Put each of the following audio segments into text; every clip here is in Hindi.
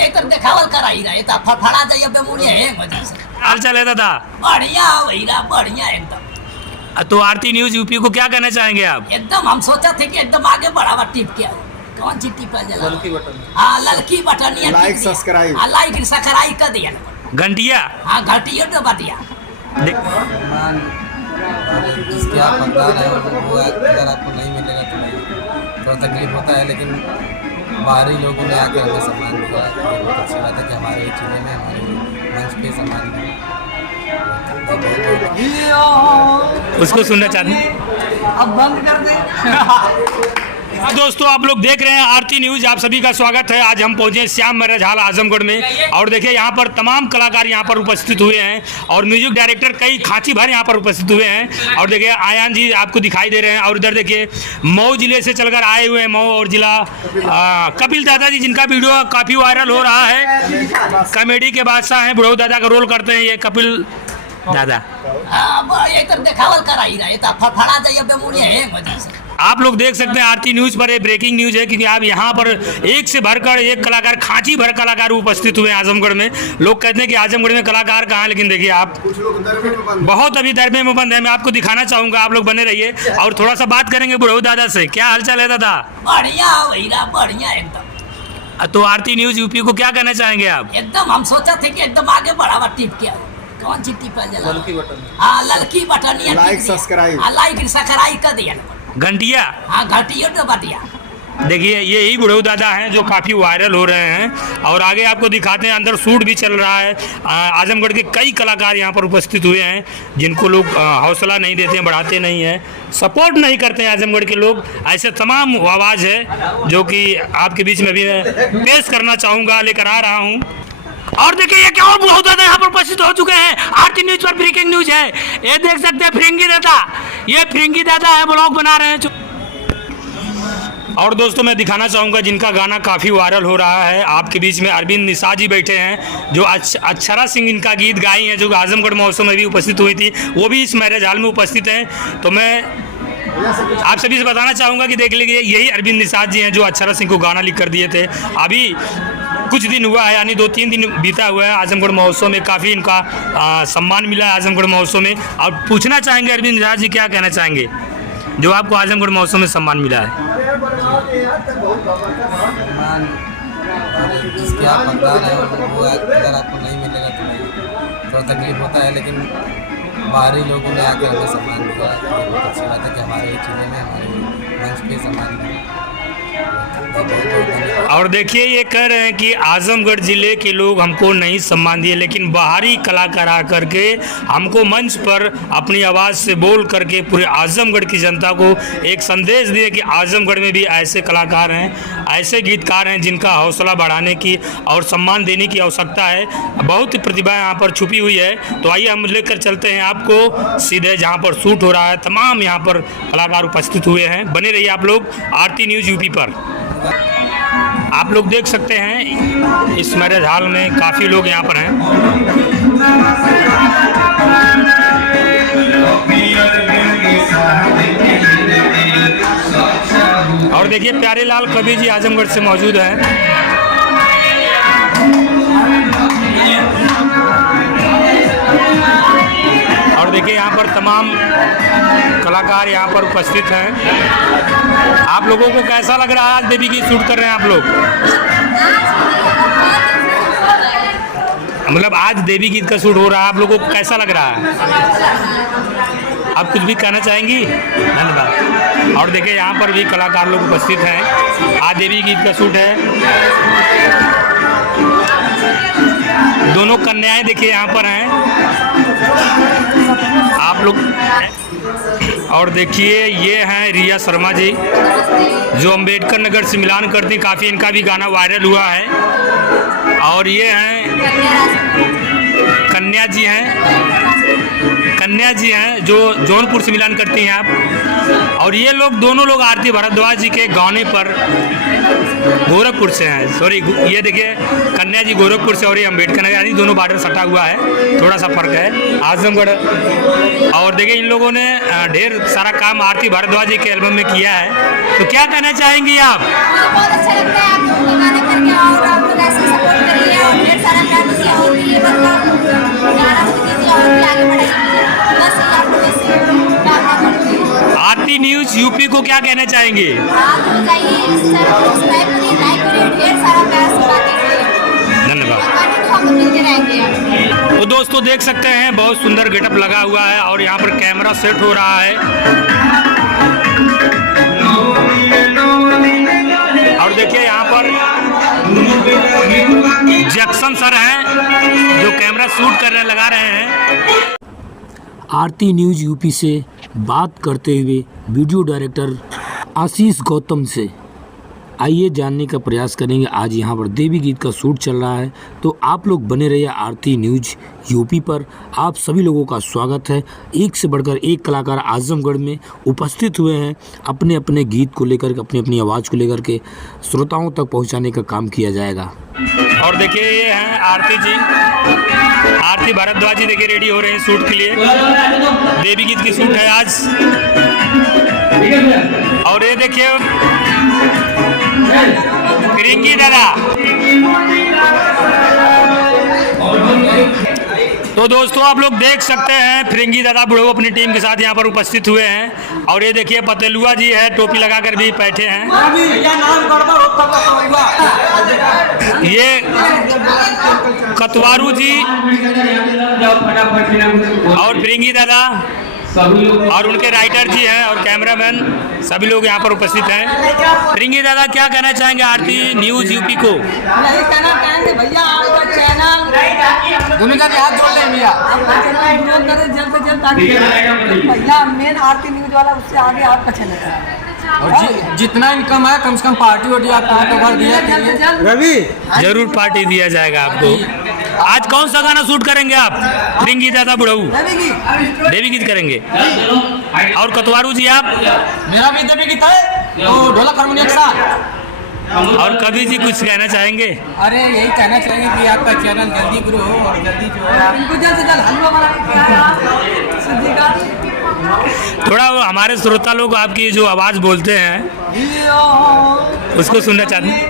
ये तो देखावल कराई रहा, ये तो फड़फड़ा जाइए बेमुड़िया है वजह से। हाल चाल है दादा? बढ़िया वहीरा बढ़िया एकदम। तो आरती न्यूज यूपी को क्या कहना चाहेंगे आप? एकदम हम सोचा थे कि एकदम आगे बढ़ावा टिप के आओ। कौन सी टिपा जला? लड़की बटन। हाँ लड़की बटन ये लाइक सब्सक्राइब। हाँ लाइक सब्सक्राइब कर दिया। घंटिया हाँ घटिया तो बतिया। जिसके आप मतदान है वो अगर आपको नहीं मिलेगा तो नहीं, थोड़ा तकलीफ होता है, लेकिन बाहरी लोगों ने आकर हमें सम्मान दिया। बहुत अच्छी बात है कि हमारे जिले में हमारे मंच पे सम्मान दिया। उसको सुनना चाहते हैं? अब बंद कर दे। दोस्तों आप लोग देख रहे हैं आरती न्यूज, आप सभी का स्वागत है। आज हम पहुंचे श्याम मैरिज हॉल आजमगढ़ में और देखिए यहाँ पर तमाम कलाकार यहाँ पर उपस्थित हुए हैं और म्यूजिक डायरेक्टर कई खांची भर यहाँ पर उपस्थित हुए हैं। और देखिए आयान जी आपको दिखाई दे रहे हैं और इधर देखिए मऊ जिले से चलकर आए हुए हैं, मऊ और जिला कपिल दादा जी, जिनका वीडियो काफ़ी वायरल हो रहा है। कॉमेडी के बादशाह हैं, बुढ़ऊ दादा का रोल करते हैं ये कपिल दादा। हाँ ये तो देखावल कराई रहा, ये तो फड़फड़ा जाइए बेमुड़िया है वजह से। आप लोग देख सकते हैं आरती न्यूज पर ये ब्रेकिंग न्यूज है, क्योंकि आप यहाँ पर एक से भरकर एक कलाकार, खांची भर कलाकार उपस्थित हुए हैं आजमगढ़ में। लोग कहते हैं कि आजमगढ़ में कलाकार कहाँ, लेकिन देखिए आप बहुत अभी दरबे में बंद है। मैं आपको दिखाना चाहूंगा, आप लोग बने रहिए और थोड़ा सा बात करेंगे बुढ़ऊ दादा से। क्या हालचाल है दादा? बढ़िया वहीरा बढ़िया एकदम। तो आरती न्यूज यूपी को क्या कहना चाहेंगे आप? एकदम हम सोचा थे कि एकदम आगे बढ़ावा टिप के आओ। कौन सी टिपा जला? लड़की बटन। हाँ लड़की बटन ये लाइक सब्सक्राइब। हाँ लाइक सब्सक्राइब कर दिया। घंटिया हाँ घटिया तो बतिया। देखिए यही बुढ़ऊ दादा हैं जो काफ़ी वायरल हो रहे हैं और आगे आपको दिखाते हैं। अंदर शूट भी चल रहा है। आजमगढ़ के कई कलाकार यहाँ पर उपस्थित हुए हैं, जिनको लोग हौसला नहीं देते हैं, बढ़ाते नहीं हैं, सपोर्ट नहीं करते हैं आजमगढ़ के लोग। ऐसे तमाम आवाज़ है जो कि आपके बीच में भी मैं पेश करना चाहूँगा, लेकर आ रहा हूँ। और देखिए ये क्या और बुढ़ऊ दादा यहाँ पर उपस्थित हो चुके हैं। आरती न्यूज पर ब्रेकिंग न्यूज है, ये देख सकते हैं फिरंगी दादा, ये फिरंगी दादा है, ब्लॉग बना रहे हैं। और दोस्तों मैं दिखाना चाहूँगा जिनका गाना काफ़ी वायरल हो रहा है, आपके बीच में अरविंद निशा जी बैठे हैं, जो अक्षरा सिंह इनका गीत गाई हैं, जो आजमगढ़ महोत्सव में भी उपस्थित हुई थी, वो भी इस मैरिज हॉल में उपस्थित हैं। तो मैं आप सभी से बताना चाहूँगा कि देख लीजिए यही अरविंद निशा जी हैं जो अक्षरा सिंह को गाना लिख कर दिए थे। अभी कुछ दिन हुआ है, यानी 2-3 दिन बीता हुआ है, आजमगढ़ महोत्सव में काफ़ी इनका सम्मान मिला है आजमगढ़ महोत्सव में। और पूछना चाहेंगे अरविंद निशा जी क्या कहना चाहेंगे जो आपको आजमगढ़ महोत्सव में सम्मान मिला है? जिसके आप मतदान है वो अगर आपको नहीं मिलेगा तो नहीं, थोड़ा तकलीफ होता है, लेकिन बाहरी लोगों ने आकर हमें सम्मान दिया। बहुत अच्छी बात है कि हमारे जिले में हमारे मंच पे सम्मान दिया। और देखिए ये कह रहे हैं कि आजमगढ़ ज़िले के लोग हमको नहीं सम्मान दिए, लेकिन बाहरी कलाकार आकर के हमको मंच पर अपनी आवाज़ से बोल करके पूरे आजमगढ़ की जनता को एक संदेश दिए कि आजमगढ़ में भी ऐसे कलाकार हैं, ऐसे गीतकार हैं जिनका हौसला बढ़ाने की और सम्मान देने की आवश्यकता है। बहुत प्रतिभा यहाँ पर छुपी हुई है। तो आइए हम लेकर चलते हैं आपको सीधे जहाँ पर शूट हो रहा है। तमाम यहाँ पर कलाकार उपस्थित हुए हैं, बने रहिए आप लोग आरती न्यूज़ यूपी पर। आप लोग देख सकते हैं इस मैरिज हॉल में काफ़ी लोग यहाँ पर हैं। और देखिए प्यारे लाल कवि जी आजमगढ़ से मौजूद हैं। और देखिए यहाँ पर तमाम कलाकार यहाँ पर उपस्थित हैं। आप लोगों को कैसा लग रहा है? आज देवी गीत शूट कर रहे हैं आप लोग, मतलब आज देवी गीत का शूट हो रहा है, आप लोगों को कैसा लग रहा है? आप कुछ भी कहना चाहेंगी? धन्यवाद। और देखिए यहाँ पर भी कलाकार लोग उपस्थित हैं, आज देवी गीत का शूट है। दोनों कन्याएं देखिए यहाँ पर हैं आप लोग। और देखिए ये हैं रिया शर्मा जी जो अम्बेडकर नगर से मिलान करती, काफ़ी इनका भी गाना वायरल हुआ है। और ये हैं कन्या जी हैं जो जौनपुर से मिलान करती हैं आप। और ये लोग दोनों लोग आरती भारद्वाज जी के गाने पर गोरखपुर से हैं। सॉरी, ये देखिए कन्या जी गोरखपुर से और ये अम्बेडकर नगर, यानी दोनों बॉर्डर सटा हुआ है, थोड़ा सा फर्क है आजमगढ़। और देखिए इन लोगों ने ढेर सारा काम आरती भारद्वाज जी के एल्बम में किया है। तो क्या कहना चाहेंगी आप? बहुत अच्छा लगता है आप लोग गाने करके और आप लोग ऐसे सपोर्ट करें। यूपी को क्या कहना चाहेंगे? आप हो जाइए, सब्सक्राइब करिए, लाइक करिए, ढेर सारा प्यार से बातें करिए। धन्यवाद। हम मिलते रहेंगे। तो दोस्तों देख सकते हैं बहुत सुंदर गेटअप लगा हुआ है और यहाँ पर कैमरा सेट हो रहा है और देखिए यहाँ पर जैक्सन सर हैं जो कैमरा शूट करने लगा रहे हैं। आरती न्यूज़ यूपी से बात करते हुए वीडियो डायरेक्टर आशीष गौतम से आइए जानने का प्रयास करेंगे। आज यहाँ पर देवी गीत का शूट चल रहा है, तो आप लोग बने रहिए आरती न्यूज़ यूपी पर। आप सभी लोगों का स्वागत है। एक से बढ़कर एक कलाकार आजमगढ़ में उपस्थित हुए हैं, अपने अपने गीत को लेकर के, अपनी अपनी आवाज़ को लेकर के श्रोताओं तक पहुँचाने का काम किया जाएगा। और देखिए ये हैं आरती जी, आरती भारद्वाज जी देखिए रेडी हो रहे हैं शूट के लिए। देवी गीत की शूट है आज। और ये देखिए फिरंगी दादा। तो दोस्तों आप लोग देख सकते हैं फिरंगी दादा बुढ़ऊ अपनी टीम के साथ यहाँ पर उपस्थित हुए हैं। और ये देखिए पतेलुआ जी है, टोपी लगाकर भी बैठे हैं। ये कतवारू जी और फिरंगी दादा और उनके राइटर जी हैं और कैमरामैन सभी लोग यहाँ पर उपस्थित हैं। फिरंगी दादा क्या कहना चाहेंगे आरती न्यूज़ यूपी को? यही कहना चाहेंगे भैया आपका चैनल भूमिका के हाथ जोड़ लें भैया। आपका चैनल ग्रो करे जल्द से जल्द, ताकि भैया मेन आरती न्यूज़ वाला उससे आगे आपका चैनल है। और जितना इनकम है कम से कम पार्टी वार्टी आपको कवर दिया कीजिए। रवि जरूर पार्टी दिया जाएगा आपको। आज कौन सा गाना शूट करेंगे आप? फिरंगी दादा बुढ़ऊ देवी गीत करेंगे। और कतवारू जी आप? मेरा भी देवी गीत है तो ढोलक हारमोनियम के साथ। और कभी जी कुछ कहना चाहेंगे? अरे यही कहना चाहेंगे कि आपका चैनल जल्दी ग्रो हो और जल्दी जो है आप इनको जल्द से जल्द हलवा बना के खिलाया सब्जी का। थोड़ा वो हमारे श्रोता लोग आपकी जो आवाज़ बोलते हैं उसको सुनना चाहते हैं।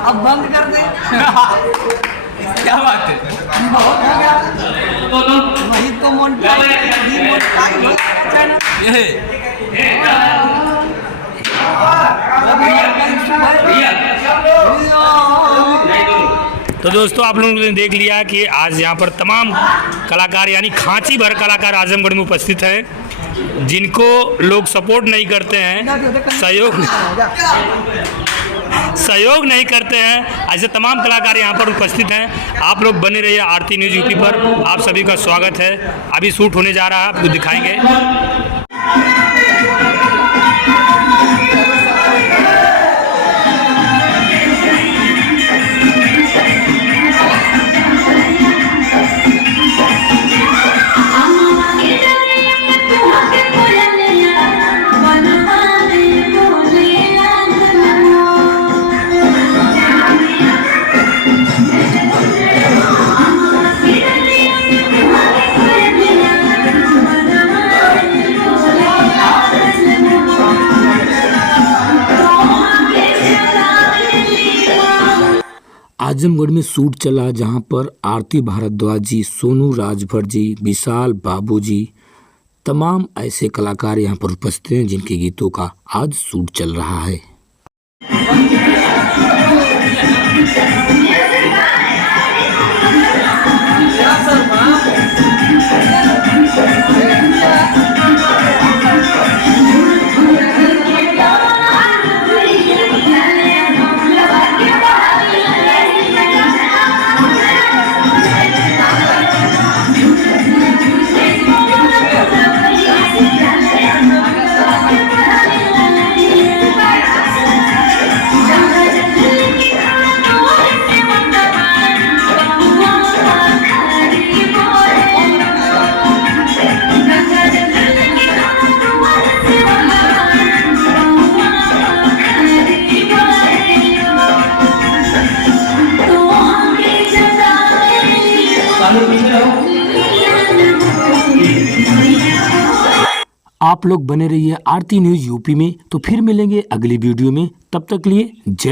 अब बंद कर दे। क्या बात है। बहुत हो गया वही तो तो दोस्तों आप लोगों ने देख लिया कि आज यहाँ पर तमाम कलाकार यानी खांची भर कलाकार आजमगढ़ में उपस्थित हैं, जिनको लोग सपोर्ट नहीं करते हैं, सहयोग नहीं करते हैं, ऐसे तमाम कलाकार यहाँ पर उपस्थित हैं। आप लोग बने रहिए आरती न्यूज़ यूपी पर। आप सभी का स्वागत है। अभी शूट होने जा रहा है, आपको दिखाएंगे। आजमगढ़ में शूट चला, जहां पर आरती भारद्वाज जी, सोनू राजभर जी, विशाल बाबू जी, तमाम ऐसे कलाकार यहां पर उपस्थित हैं जिनके गीतों का आज शूट चल रहा है। आप लोग बने रहिए आरती न्यूज़ यूपी में। तो फिर मिलेंगे अगली वीडियो में, तब तक लिए जय।